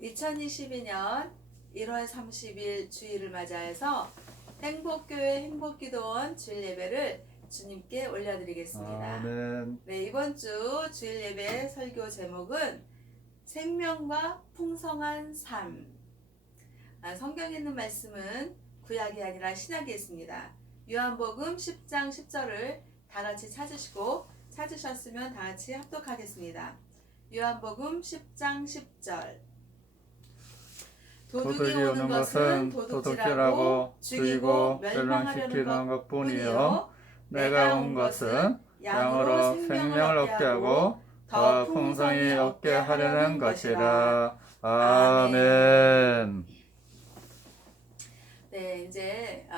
2022년 1월 30일 주일을 맞이해서 행복교회 행복기도원 주일 예배를 주님께 올려드리겠습니다. 아멘. 네, 이번 주 주일 예배 설교 제목은 생명과 풍성한 삶. 성경에 있는 말씀은 구약이 아니라 신약에 있습니다. 요한복음 10장 10절을 다 같이 찾으셨으면 다 같이 합독하겠습니다. 요한복음 10장 10절. 도둑이 오는 것은 도둑질하고 죽이고 멸망하려는 것뿐이요 내가 온 것은 양으로 생명을 얻게 하고 더 풍성히 얻게 하려는 것이라. 아멘. 네, 이제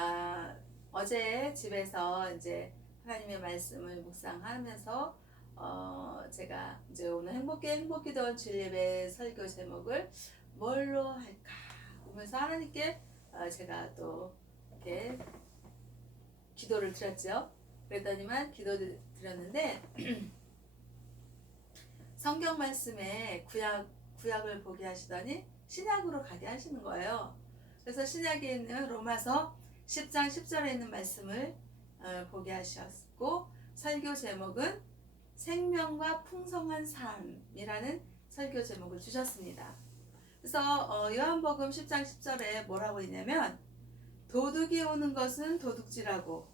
어제 집에서 이제 하나님의 말씀을 묵상하면서 제가 이제 오늘 행복기도원 주일 예배 설교 제목을 뭘로 할까 보면서 하나님께 제가 또 이렇게 기도를 드렸죠. 그랬더니만 기도를 드렸는데 성경 말씀에 구약을 보게 하시더니 신약으로 가게 하시는 거예요. 그래서 신약에 있는 로마서 10장 10절에 있는 말씀을 보게 하셨고, 설교 제목은 생명과 풍성한 삶이라는 설교 제목을 주셨습니다. 그래서 요한복음 10장 10절에 뭐라고 있냐면, 도둑이 오는 것은 도둑질하고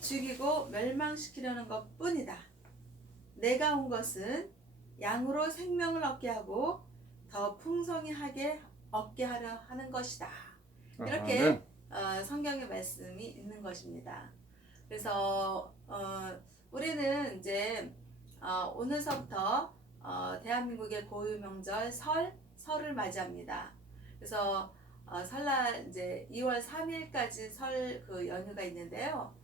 죽이고 멸망시키려는 것뿐이다. 내가 온 것은 양으로 생명을 얻게 하고 더 풍성히 얻게 하려 하는 것이다. 이렇게 성경의 말씀이 있는 것입니다. 그래서 우리는 이제 오늘서부터 대한민국의 고유 명절 설을 맞이합니다. 그래서 설날 이제 2월 3일까지 설 그 연휴가 있는데요.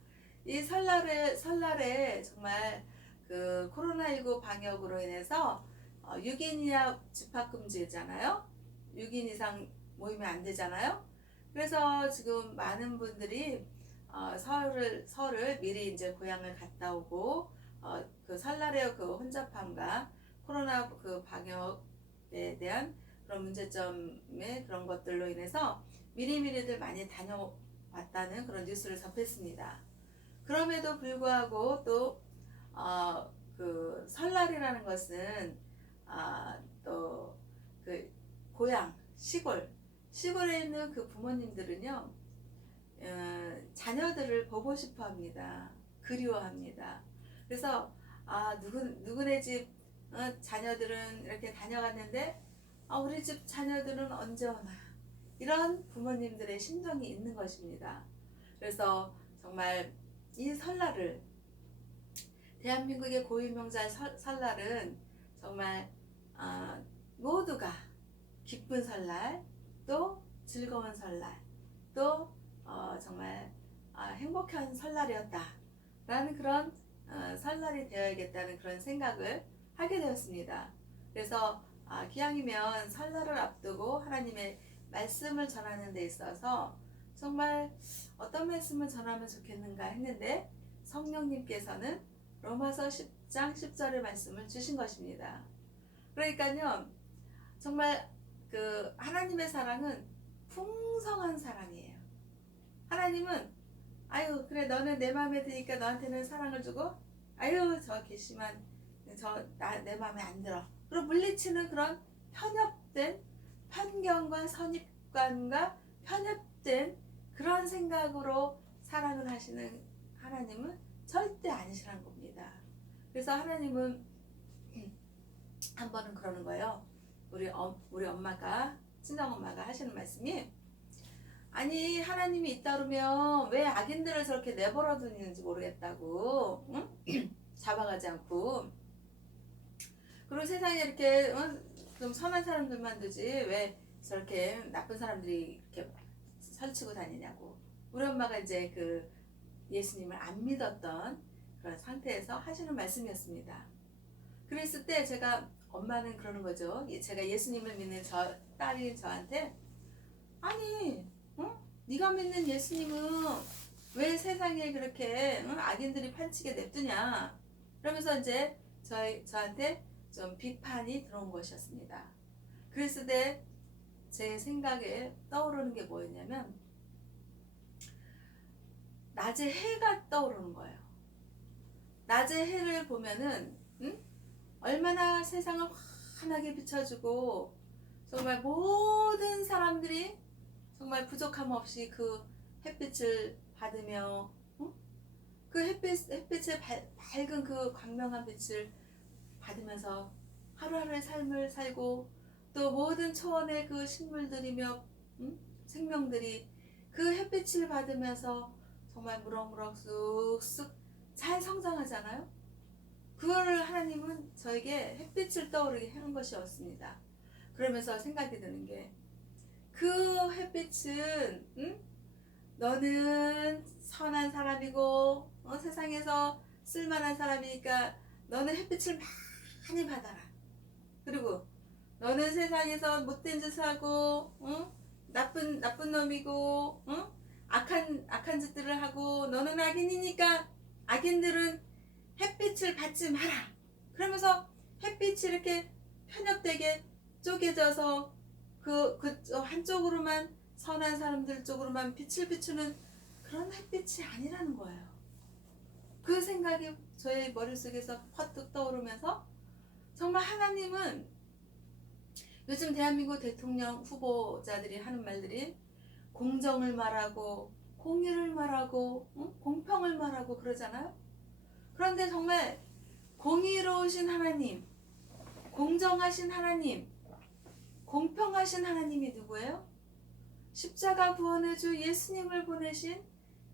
이 설날에 정말 그 코로나19 방역으로 인해서 6인 이하 집합금지잖아요. 6인 이상 모이면 안 되잖아요. 그래서 지금 많은 분들이 설을 미리 이제 고향을 갔다 오고 그 설날의 그 혼잡함과 코로나 그 방역에 대한 그런 문제점의 그런 것들로 인해서 미리미리들 많이 다녀왔다는 그런 뉴스를 접했습니다. 그럼에도 불구하고 또 그 설날이라는 것은 또 그 고향 시골에 있는 그 부모님들은요 자녀들을 보고 싶어 합니다. 그리워합니다. 그래서 누구네 집 자녀들은 이렇게 다녀갔는데 우리 집 자녀들은 언제 오나, 이런 부모님들의 심정이 있는 것입니다. 그래서 정말 이 설날을, 대한민국의 고유명절 설날은 정말 모두가 기쁜 설날, 또 즐거운 설날, 또 정말 행복한 설날이었다라는 그런 설날이 되어야겠다는 그런 생각을 하게 되었습니다. 그래서 기왕이면 설날을 앞두고 하나님의 말씀을 전하는 데 있어서 정말 어떤 말씀을 전하면 좋겠는가 했는데, 성령님께서는 로마서 10장 10절의 말씀을 주신 것입니다. 그러니까요, 정말 그 하나님의 사랑은 풍성한 사랑이에요. 하나님은 그래 너는 내 마음에 드니까 너한테는 사랑을 주고, 저 괘씸한 내 마음에 안 들어, 그리고 물리치는 그런 편협된 편견과 선입관과 편협된 그런 생각으로 사랑을 하시는 하나님은 절대 아니시라는 겁니다. 그래서 하나님은 한 번은 그러는 거예요. 우리 엄마가, 친정엄마가 하시는 말씀이, 아니 하나님이 있다 그러면 왜 악인들을 저렇게 내버려 두는지 모르겠다고, 응? 잡아가지 않고. 그리고 세상에 이렇게 좀 선한 사람들만 두지 왜 저렇게 나쁜 사람들이 이렇게 설치고 다니냐고. 우리 엄마가 이제 그 예수님을 안 믿었던 그런 상태에서 하시는 말씀이었습니다. 그랬을 때 엄마는 그러는 거죠. 제가 예수님을 믿는 딸인 저한테, 아니 네가 믿는 예수님은 왜 세상에 그렇게 악인들이 판치게 냅두냐, 그러면서 이제 저한테 좀 비판이 들어온 것이었습니다. 그랬을 때 제 생각에 떠오르는 게 뭐였냐면 낮에 해가 떠오르는 거예요. 낮에 해를 보면은 얼마나 세상을 환하게 비춰주고 정말 모든 사람들이 정말 부족함 없이 그 햇빛을 받으며 그 햇빛의 밝은 그 광명한 빛을 받으면서 하루하루의 삶을 살고 또 모든 초원의 그 식물들이며 생명들이 그 햇빛을 받으면서 정말 무럭무럭 쑥쑥 잘 성장하잖아요. 그거를 하나님은 저에게 햇빛을 떠오르게 하는 것이었습니다. 그러면서 생각이 드는 게 그 햇빛은 너는 선한 사람이고 세상에서 쓸만한 사람이니까 너는 햇빛을 많이 받아라. 그리고 너는 세상에서 못된 짓을 하고 나쁜 놈이고 악한 짓들을 하고 너는 악인이니까 악인들은 햇빛을 받지 마라. 그러면서 햇빛이 이렇게 편협되게 쪼개져서 그 한쪽으로만 선한 사람들 쪽으로만 빛을 비추는 그런 햇빛이 아니라는 거예요. 그 생각이 저의 머릿속에서 퍼뜩 떠오르면서 정말 하나님은 요즘 대한민국 대통령 후보자들이 하는 말들이 공정을 말하고 공의를 말하고 공평을 말하고 그러잖아요. 그런데 정말 공의로우신 하나님, 공정하신 하나님, 공평하신 하나님이 누구예요? 십자가 구원의 주 예수님을 보내신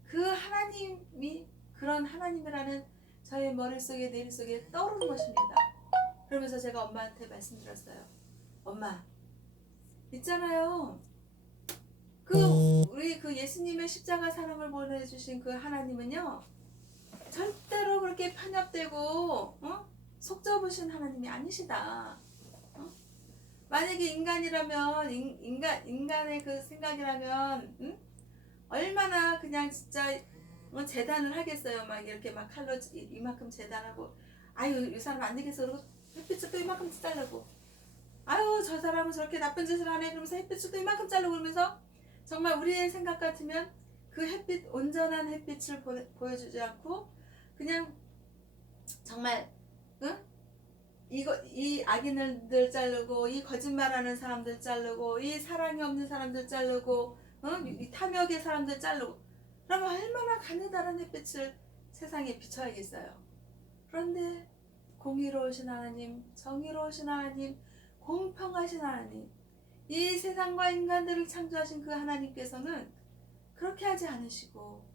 그 하나님이 그런 하나님이라는 저의 머릿속에 내리속에 떠오르는 것입니다. 그러면서 제가 엄마한테 말씀드렸어요. 엄마, 있잖아요. 우리 그 예수님의 십자가 사랑을 보내주신 그 하나님은요, 절대로 그렇게 편협되고 속 좁으신 하나님이 아니시다. 만약에 인간이라면 인간의 그 생각이라면 얼마나 그냥 진짜 재단을 하겠어요. 막 이렇게 막 칼로 이만큼 재단하고 아유 이 사람 안 되겠어 그러고 햇빛을 또 이만큼 자르고 아유 저 사람은 저렇게 나쁜 짓을 하네 그러면서 햇빛을 또 이만큼 자르고 그러면서 정말 우리의 생각 같으면 그 햇빛 온전한 햇빛을 보여주지 않고 그냥 정말 이 악인들 자르고 이 거짓말하는 사람들 자르고 이 사랑이 없는 사람들 자르고 이 탐욕의 사람들 자르고 그러면 얼마나 가느다란 햇빛을 세상에 비춰야겠어요. 그런데 공의로우신 하나님, 정의로우신 하나님, 공평하신 하나님, 이 세상과 인간들을 창조하신 그 하나님께서는 그렇게 하지 않으시고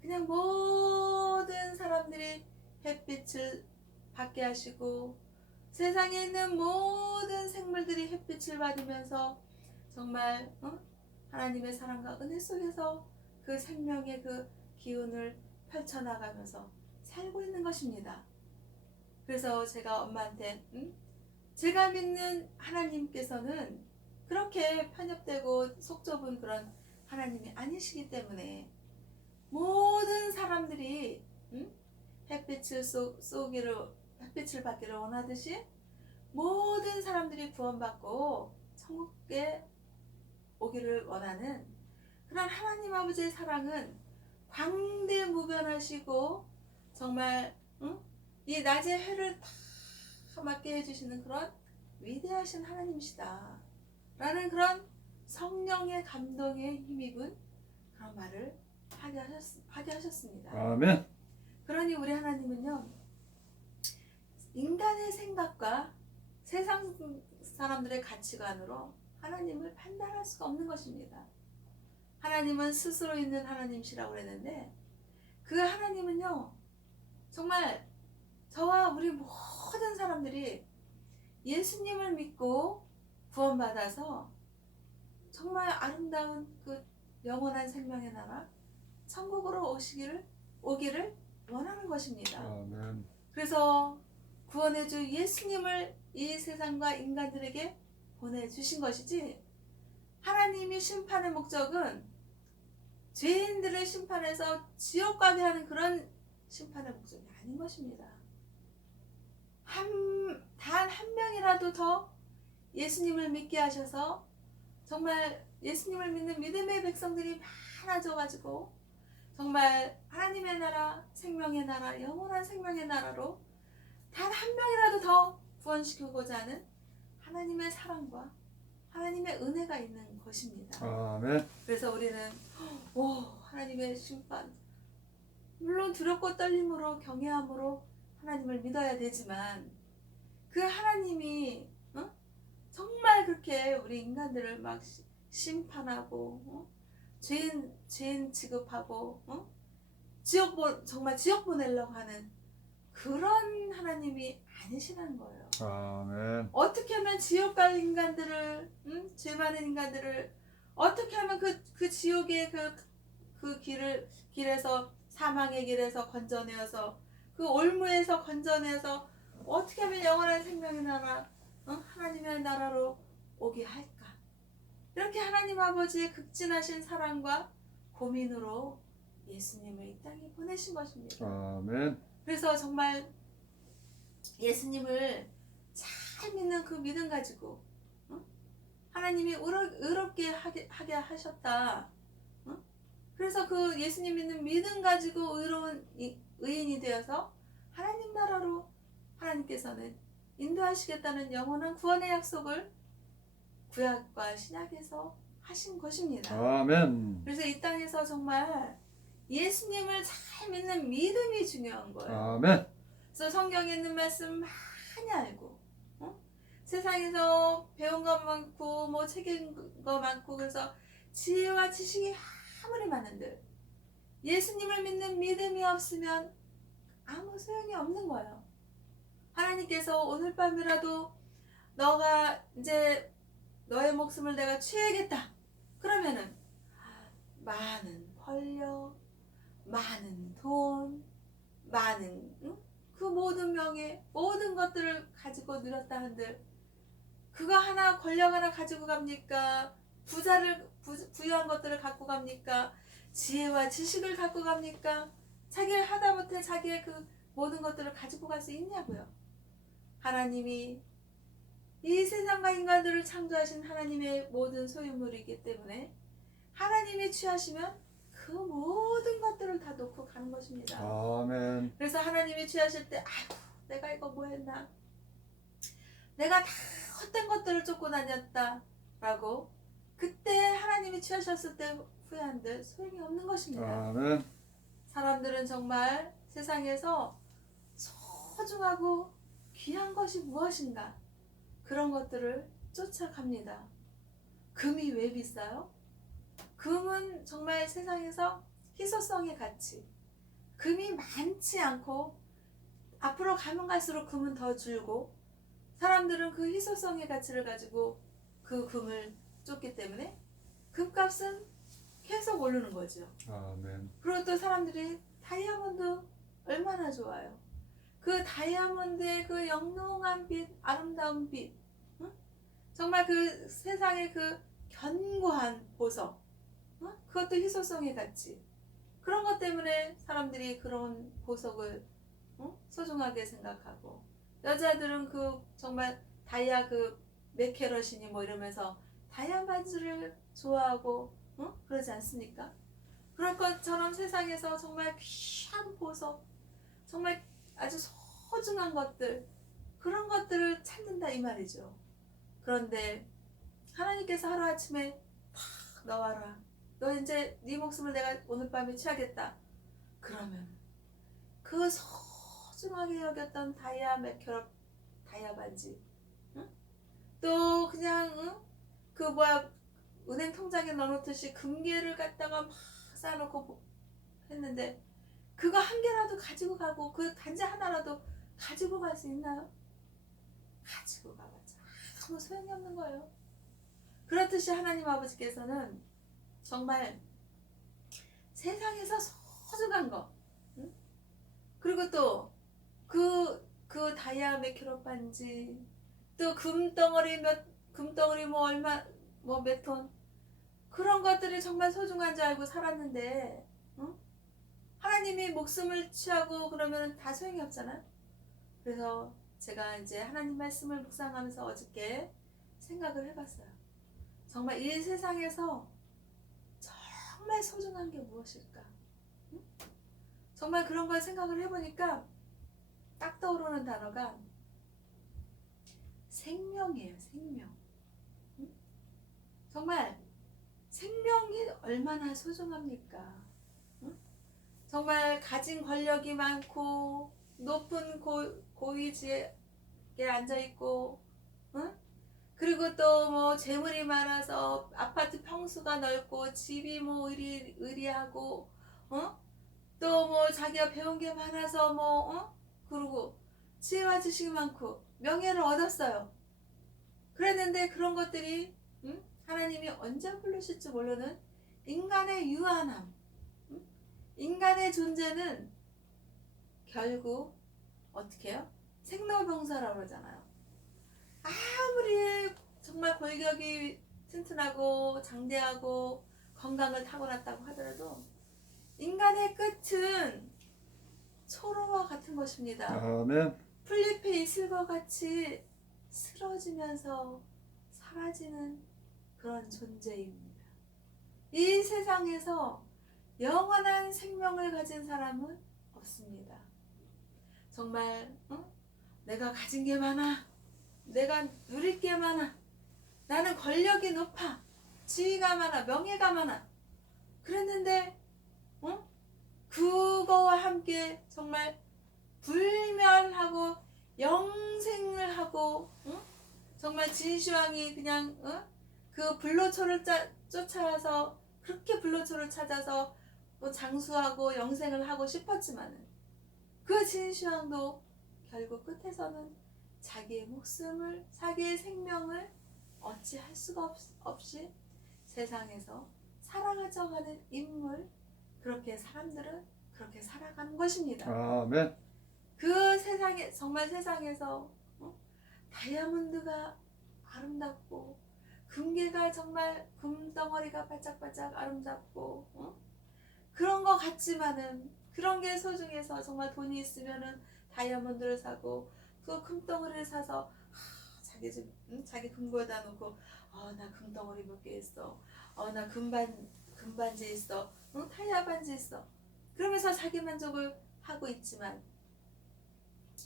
그냥 모든 사람들이 햇빛을 받게 하시고 세상에 있는 모든 생물들이 햇빛을 받으면서 정말 하나님의 사랑과 은혜 속에서 그 생명의 그 기운을 펼쳐나가면서 살고 있는 것입니다. 그래서 제가 엄마한테 제가 믿는 하나님께서는 그렇게 편협되고 속 좁은 그런 하나님이 아니시기 때문에 모든 사람들이 햇빛을 받기를 원하듯이 모든 사람들이 구원받고 천국에 오기를 원하는 그런 하나님 아버지의 사랑은 광대무변하시고 정말 이 낮의 해를 다 맞게 해주시는 그런 위대하신 하나님이시다 라는 그런 성령의 감동에 힘입은 그런 말을 하게 하셨습니다. 아멘. 그러니 우리 하나님은요 인간의 생각과 세상 사람들의 가치관으로 하나님을 판단할 수가 없는 것입니다. 하나님은 스스로 있는 하나님이시라고 그랬는데 그 하나님은요 정말 저와 우리 모든 사람들이 예수님을 믿고 구원받아서 정말 아름다운 그 영원한 생명의 나라 천국으로 오기를 원하는 것입니다. 아멘. 그래서 구원의 주 예수님을 이 세상과 인간들에게 보내주신 것이지 하나님이 심판의 목적은 죄인들을 심판해서 지옥 가게 하는 그런 심판의 목적이 아닌 것입니다. 단 한 명이라도 더 예수님을 믿게 하셔서 정말 예수님을 믿는 믿음의 백성들이 많아져가지고 정말 하나님의 나라, 생명의 나라, 영원한 생명의 나라로 단 한 명이라도 더 구원시키고자 하는 하나님의 사랑과 하나님의 은혜가 있는 것입니다. 아멘. 그래서 우리는 하나님의 심판, 물론 두렵고 떨림으로 경외함으로 하나님을 믿어야 되지만 그 하나님이 정말 그렇게 우리 인간들을 막 심판하고 죄인 취급하고 정말 지옥 보내려고 하는 그런 하나님이 아니시라는 거예요. 아멘. 어떻게 하면 지옥 갈 인간들을 죄 많은 인간들을 어떻게 하면 그 지옥의 그 길에서 사망의 길에서 건져내어서 그 올무에서 건져내서 어떻게 하면 영원한 생명의 나라 하나님의 나라로 오게 할까? 이렇게 하나님 아버지의 극진하신 사랑과 고민으로 예수님을 이 땅에 보내신 것입니다. 아멘. 그래서 정말 예수님을 잘 믿는 그 믿음 가지고 하나님이 의롭게 하게 하셨다. 그래서 그 예수님 믿는 믿음 가지고 의로운 의인이 되어서 하나님 나라로 하나님께서는 인도하시겠다는 영원한 구원의 약속을 구약과 신약에서 하신 것입니다. 아멘. 그래서 이 땅에서 정말 예수님을 잘 믿는 믿음이 중요한 거예요. 아멘. 그래서 성경에 있는 말씀 많이 알고 세상에서 배운 거 많고 뭐 책 읽은 거 많고 그래서 지혜와 지식이 아무리 많은들 예수님을 믿는 믿음이 없으면 아무 소용이 없는 거예요. 하나님께서 오늘 밤이라도 너가 이제 너의 목숨을 내가 취하겠다. 그러면은 많은 권력, 많은 돈, 많은 그 모든 명예, 모든 것들을 가지고 누렸다 한들 그거 하나 권력 하나 가지고 갑니까? 부유한 것들을 갖고 갑니까? 지혜와 지식을 갖고 갑니까? 자기를 하다못해 자기의 그 모든 것들을 가지고 갈 수 있냐고요. 하나님이 이 세상과 인간들을 창조하신 하나님의 모든 소유물이기 때문에 하나님이 취하시면 그 모든 것들을 다 놓고 가는 것입니다. 아멘. 그래서 하나님이 취하실 때 아이고 내가 이거 뭐 했나? 내가 다 헛된 것들을 쫓고 다녔다 라고 그때 하나님이 취하셨을 때 후회한들 소용이 없는 것입니다. 아멘. 사람들은 정말 세상에서 소중하고 귀한 것이 무엇인가 그런 것들을 쫓아갑니다. 금이 왜 비싸요? 금은 정말 세상에서 희소성의 가치, 금이 많지 않고 앞으로 가면 갈수록 금은 더 줄고 사람들은 그 희소성의 가치를 가지고 그 금을 쫓기 때문에 금값은 계속 오르는 거죠. 아멘. 그리고 또 사람들이 다이아몬드 얼마나 좋아요. 그 다이아몬드의 그 영롱한 빛, 아름다운 빛, 정말 그 세상의 그 견고한 보석, 그것도 희소성의 가치. 그런 것 때문에 사람들이 그런 보석을 소중하게 생각하고 여자들은 그 정말 다이아 그 몇 캐럿이니 뭐 이러면서 다이아 반지를 좋아하고 그러지 않습니까? 그럴 것처럼 세상에서 정말 귀한 보석, 정말 아주 소중한 것들, 그런 것들을 찾는다 이 말이죠. 그런데 하나님께서 하루아침에 탁 나와라. 너 이제 네 목숨을 내가 오늘 밤에 취하겠다. 그러면 그 소중하게 여겼던 다이아 맥혈 다이아 반지, 또 그냥 그 뭐야 은행 통장에 넣어놓듯이 금괴를 갖다가 막 쌓아놓고 했는데 그거 한 개라도 가지고 가고 그 단지 하나라도 가지고 갈 수 있나요? 가지고 가봤자 아무 소용이 없는 거예요. 그렇듯이 하나님 아버지께서는 정말 세상에서 소중한 거, 그리고 또 그 다이아 맥키롯 반지, 또 금덩어리 뭐 얼마 뭐 몇 톤, 그런 것들이 정말 소중한 줄 알고 살았는데 하나님이 목숨을 취하고 그러면 다 소용이 없잖아요. 그래서 제가 이제 하나님 말씀을 묵상하면서 어저께 생각을 해봤어요. 정말 이 세상에서 정말 소중한 게 무엇일까? 응? 정말 그런 걸 생각을 해보니까 딱 떠오르는 단어가 생명이에요. 생명. 응? 정말 생명이 얼마나 소중합니까? 응? 정말 가진 권력이 많고 높은 고위지에 앉아있고, 응? 그리고 또 뭐 재물이 많아서 아파트 평수가 넓고 집이 뭐 의리하고, 또 뭐 자기가 배운 게 많아서 그리고 지혜와 지식이 많고 명예를 얻었어요. 그랬는데 그런 것들이 하나님이 언제 부르실지 모르는 인간의 유한함, 인간의 존재는 결국 어떻게 해요? 생로병사라고 그러잖아요. 아무리 정말 골격이 튼튼하고 장대하고 건강을 타고났다고 하더라도 인간의 끝은 초로와 같은 것입니다. 아멘. 풀잎의 이슬과 같이 쓰러지면서 사라지는 그런 존재입니다. 이 세상에서 영원한 생명을 가진 사람은 없습니다. 정말 내가 가진 게 많아, 내가 누릴 게 많아, 나는 권력이 높아, 지위가 많아, 명예가 많아. 그랬는데 그거와 함께 정말 불멸하고 영생을 하고, 정말 진시황이 그냥 그 불로초를 쫓아와서 그렇게 불로초를 찾아서 또 장수하고 영생을 하고 싶었지만은 그 진시황도 결국 끝에서는 자기의 목숨을, 자기의 생명을 어찌할 수가 없이 세상에서 살아가져가는 인물, 그렇게 사람들은 그렇게 살아가는 것입니다. 아멘. 그 세상에, 정말 세상에서 다이아몬드가 아름답고 금괴가 정말 금덩어리가 반짝반짝 아름답고 그런 것 같지만은 그런 게 소중해서 정말 돈이 있으면은 다이아몬드를 사고 그 금덩어리를 사서 자기 집 자기 금고에다 놓고 나 금덩어리 몇 개 있어, 나 금반지 있어, 타이어 반지 있어, 그러면서 자기 만족을 하고 있지만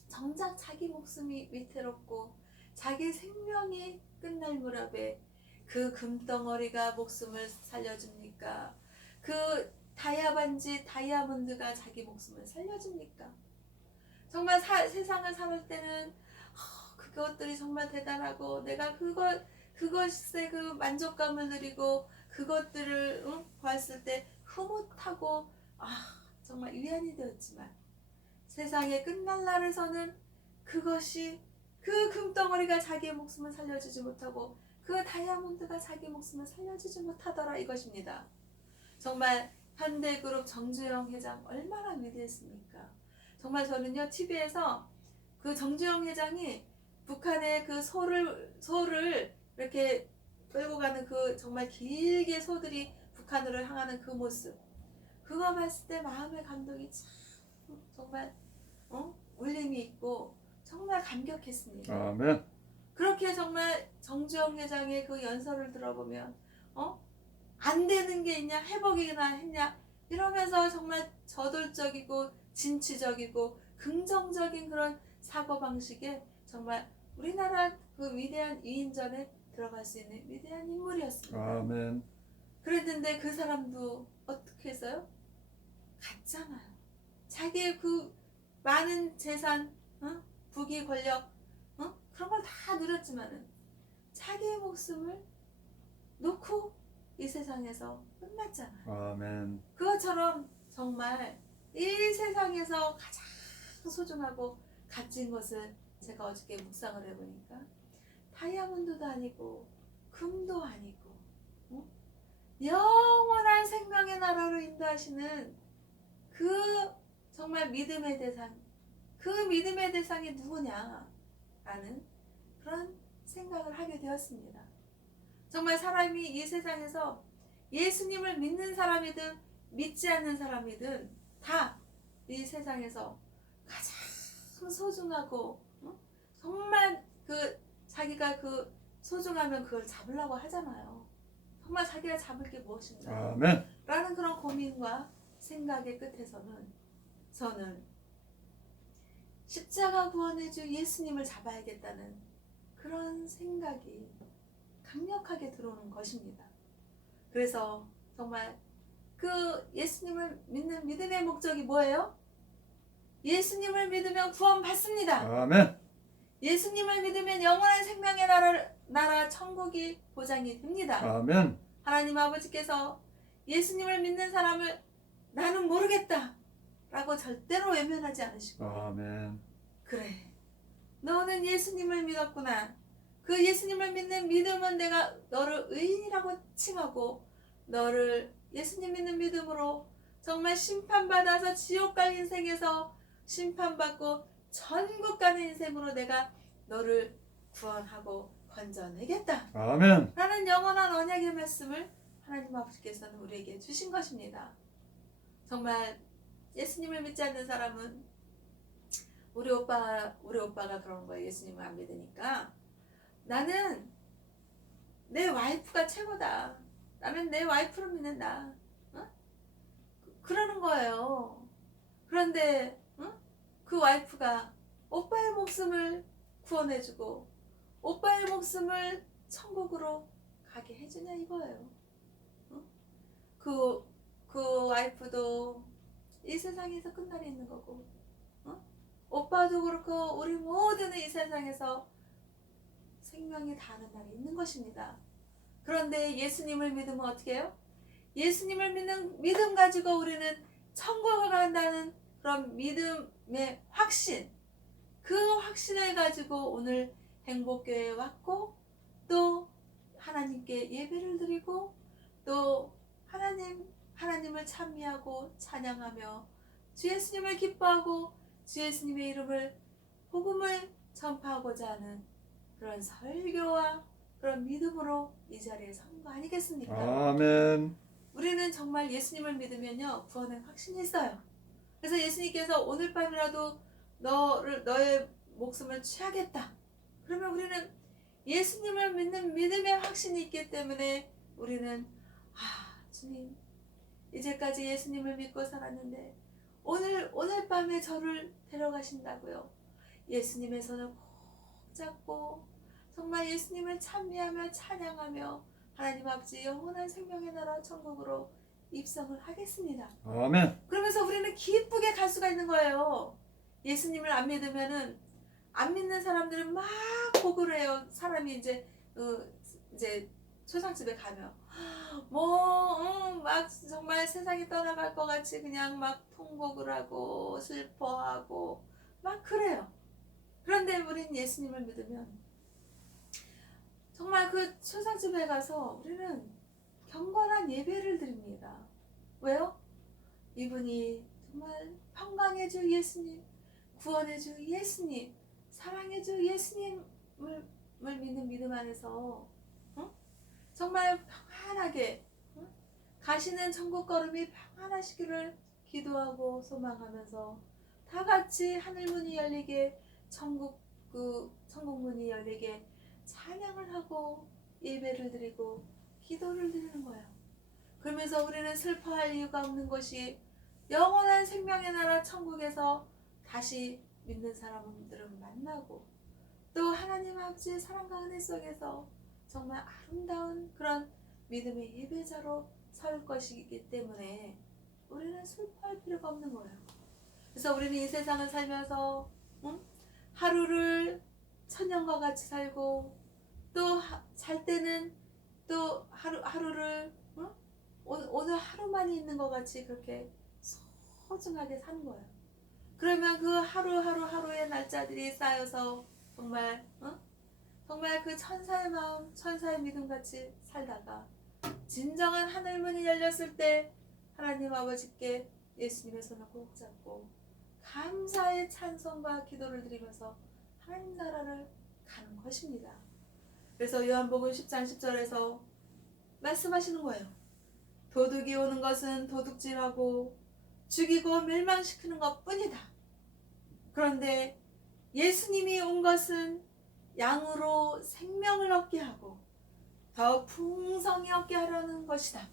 정작 자기 목숨이 위태롭고 자기 생명이 끝날 무렵에 그 금덩어리가 목숨을 살려줍니까? 그 다이아반지, 다이아몬드가 자기 목숨을 살려줍니까? 정말 세상을 살 때는 그것들이 정말 대단하고 내가 그것에 그 만족감을 누리고 그것들을 보았을 때 흐뭇하고 정말 위안이 되었지만 세상의 끝날 날에서는 그것이, 그 금덩어리가 자기의 목숨을 살려주지 못하고 그 다이아몬드가 자기 목숨을 살려주지 못하더라, 이것입니다. 정말 현대그룹 정주영 회장 얼마나 위대했습니까? 정말 저는요, TV에서 그 정주영 회장이 북한의 그 소를 이렇게 끌고 가는 그 정말 길게 소들이 북한으로 향하는 그 모습, 그거 봤을 때 마음의 감동이 참 정말 울림이 있고 정말 감격했습니다. 아멘. 그렇게 정말 정주영 회장의 그 연설을 들어보면 안 되는 게 있냐, 회복이나 했냐 이러면서 정말 저돌적이고 진취적이고 긍정적인 그런 사고방식에 정말 우리나라 그 위대한 위인전에 들어갈 수 있는 위대한 인물이었습니다. 아멘. 그랬는데 그 사람도 어떻게 했어요? 갔잖아요. 자기의 그 많은 재산, 부귀 권력, 그런 걸 다 누렸지만은 자기의 목숨을 놓고 이 세상에서 끝났잖아요. 아멘. 그것처럼 정말 이 세상에서 가장 소중하고 값진 것을 제가 어저께 묵상을 해보니까 다이아몬드도 아니고 금도 아니고 영원한 생명의 나라로 인도하시는 그 정말 믿음의 대상, 그 믿음의 대상이 누구냐 라는 그런 생각을 하게 되었습니다. 정말 사람이 이 세상에서 예수님을 믿는 사람이든 믿지 않는 사람이든 다 이 세상에서 가장 소중하고 정말 그 자기가 그 소중하면 그걸 잡으려고 하잖아요. 정말 자기가 잡을 게 무엇인가 아멘. 라는 그런 고민과 생각의 끝에서는 저는 십자가 구원해줄 예수님을 잡아야겠다는 그런 생각이 강력하게 들어오는 것입니다. 그래서 정말 그 예수님을 믿는 믿음의 목적이 뭐예요? 예수님을 믿으면 구원받습니다. 아멘. 예수님을 믿으면 영원한 생명의 나라 천국이 보장이 됩니다. 아멘. 하나님 아버지께서 예수님을 믿는 사람을 나는 모르겠다 라고 절대로 외면하지 않으시고 아멘. 그래 너는 예수님을 믿었구나. 그 예수님을 믿는 믿음은 내가 너를 의인이라고 칭하고 너를 예수님 믿는 믿음으로 정말 심판받아서 지옥 갈 인생에서 심판받고 천국 가는 인생으로 내가 너를 구원하고 건져내겠다 아멘. 라는 영원한 언약의 말씀을 하나님 아버지께서는 우리에게 주신 것입니다. 정말 예수님을 믿지 않는 사람은 우리 오빠가 그런 거예요. 예수님을 안 믿으니까 나는 내 와이프가 최고다. 나는 내 와이프를 믿는다. 어? 그러는 거예요. 그런데 그 와이프가 오빠의 목숨을 구원해주고 오빠의 목숨을 천국으로 가게 해주냐 이거예요. 그 와이프도 이 세상에서 끝날이 있는 거고 오빠도 그렇고 우리 모두는 이 세상에서 생명이 다하는 날이 있는 것입니다. 그런데 예수님을 믿으면 어떻게 해요? 예수님을 믿는 믿음 가지고 우리는 천국을 간다는 그런 믿음의 확신, 그 확신을 가지고 오늘 행복교회에 왔고 또 하나님께 예배를 드리고 또 하나님을 찬미하고 찬양하며 주 예수님을 기뻐하고 주 예수님의 이름을 복음을 전파하고자 하는 그런 설교와 그런 믿음으로 이 자리에 선 거 아니겠습니까? 아멘. 우리는 정말 예수님을 믿으면요 구원의 확신이 있어요. 그래서 예수님께서 오늘 밤이라도 너의 목숨을 취하겠다. 그러면 우리는 예수님을 믿는 믿음의 확신이 있기 때문에 우리는 주님 이제까지 예수님을 믿고 살았는데 오늘 밤에 저를 데려가신다고요. 예수님의 손을 꼭 잡고 정말 예수님을 찬미하며 찬양하며 하나님 아버지 영원한 생명의 나라 천국으로 입성을 하겠습니다. 아멘. 그러면서 우리는 기쁘게 갈 수가 있는 거예요. 예수님을 안 믿으면은 안 믿는 사람들은 막 보고를 해요. 사람이 이제 초상집에 가면 막 정말 세상이 떠나갈 것 같이 그냥 막 통곡을 하고 슬퍼하고 막 그래요. 그런데 우린 예수님을 믿으면 정말 그 초상집에 가서 우리는 경건한 예배를 드립니다. 왜요? 이분이 정말 평강의 주 예수님, 구원의 주 예수님, 사랑의 주 예수님을 믿는 믿음 안에서 정말 평안하게 가시는 천국 걸음이 평안하시기를 기도하고 소망하면서 다 같이 하늘 문이 열리게 천국 문이 열리게 찬양을 하고 예배를 드리고 기도를 드리는 거예요. 그러면서 우리는 슬퍼할 이유가 없는 것이 영원한 생명의 나라 천국에서 다시 믿는 사람들은 만나고 또 하나님 아버지의 사랑과 은혜 속에서 정말 아름다운 그런 믿음의 예배자로 설 것이기 때문에 우리는 슬퍼할 필요가 없는 거예요. 그래서 우리는 이 세상을 살면서 하루를 천년과 같이 살고 또 잘 때는 또 하루를 오늘 하루만이 있는 것 같이 그렇게 소중하게 사는 거예요. 그러면 그 하루의 날짜들이 쌓여서 정말 그 천사의 마음, 천사의 믿음 같이 살다가 진정한 하늘 문이 열렸을 때 하나님 아버지께 예수님의 손을 꼭 잡고 감사의 찬송과 기도를 드리면서 하나님 나라를 가는 것입니다. 그래서 요한복음 10장 10절에서 말씀하시는 거예요. 도둑이 오는 것은 도둑질하고 죽이고 멸망시키는 것뿐이다. 그런데 예수님이 온 것은 양으로 생명을 얻게 하고 더 풍성히 얻게 하려는 것이다.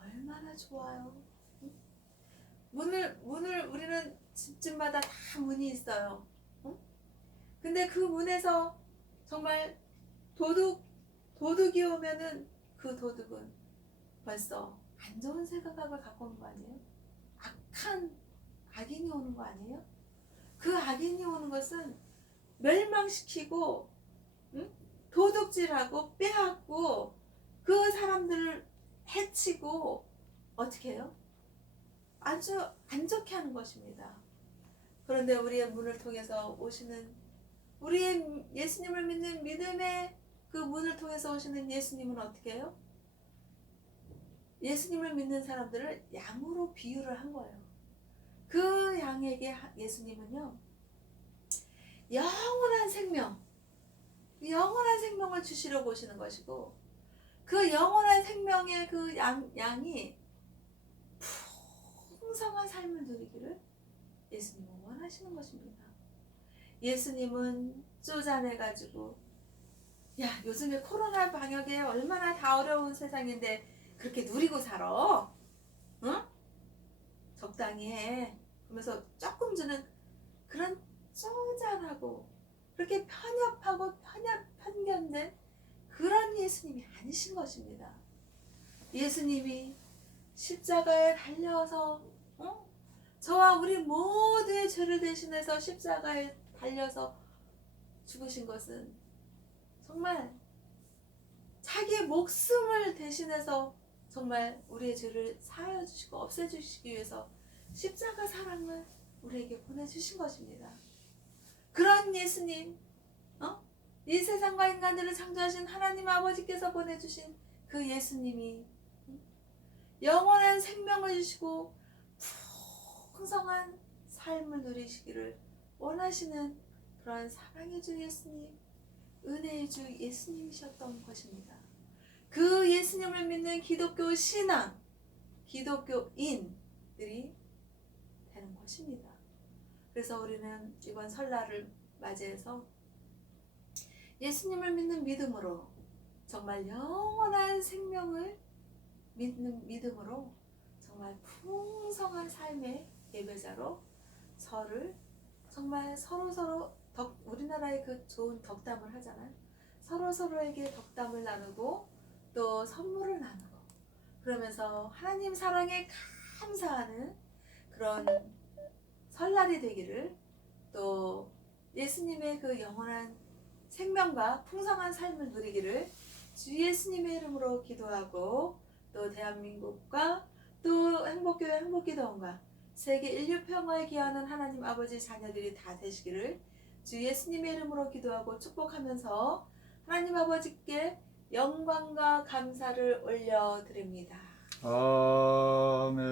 얼마나 좋아요. 응? 문을 우리는 집집마다 다 문이 있어요. 응? 근데 그 문에서 정말 도둑이 오면은 그 도둑은 벌써 안 좋은 생각을 갖고 오는 거 아니에요? 악한 악인이 오는 거 아니에요? 그 악인이 오는 것은 멸망시키고, 응? 도둑질하고 빼앗고 그 사람들을 해치고 어떻게 해요? 아주 안 좋게 하는 것입니다. 그런데 우리의 문을 통해서 오시는 우리의 예수님을 믿는 믿음의 그 문을 통해서 오시는 예수님은 어떻게 해요? 예수님을 믿는 사람들을 양으로 비유를 한 거예요. 그 양에게 예수님은요, 영원한 생명을 주시려고 오시는 것이고, 그 영원한 생명의 그 양이 풍성한 삶을 누리기를 예수님은 원하시는 것입니다. 예수님은 쪼잔해가지고, 야, 요즘에 코로나 방역에 얼마나 다 어려운 세상인데 그렇게 누리고 살아? 응? 적당히 해. 그러면서 조금 주는 그런 쪼잔하고 그렇게 편견된 그런 예수님이 아니신 것입니다. 예수님이 십자가에 달려서 저와 우리 모두의 죄를 대신해서 십자가에 달려서 죽으신 것은 정말 자기의 목숨을 대신해서 정말 우리의 죄를 사하여 주시고 없애 주시기 위해서 십자가 사랑을 우리에게 보내주신 것입니다. 그런 예수님, 이 세상과 인간들을 창조하신 하나님 아버지께서 보내주신 그 예수님이 영원한 생명을 주시고 풍성한 삶을 누리시기를 원하시는 그런 사랑의 주 예수님, 은혜의 주 예수님이셨던 것입니다. 그 예수님을 믿는 기독교 신앙, 기독교인들이 되는 것입니다. 그래서 우리는 이번 설날을 맞이해서 예수님을 믿는 믿음으로, 정말 영원한 생명을 믿는 믿음으로 정말 풍성한 삶의 예배자로 정말 서로 우리나라의 그 좋은 덕담을 하잖아요. 서로에게 덕담을 나누고 또 선물을 나누고, 그러면서 하나님 사랑에 감사하는 그런 설날이 되기를, 또 예수님의 그 영원한 생명과 풍성한 삶을 누리기를 주 예수님의 이름으로 기도하고, 또 대한민국과 또 행복교회 행복기도원과 세계 인류 평화에 기여하는 하나님 아버지 자녀들이 다 되시기를 주 예수님의 이름으로 기도하고 축복하면서 하나님 아버지께 영광과 감사를 올려드립니다. 아멘.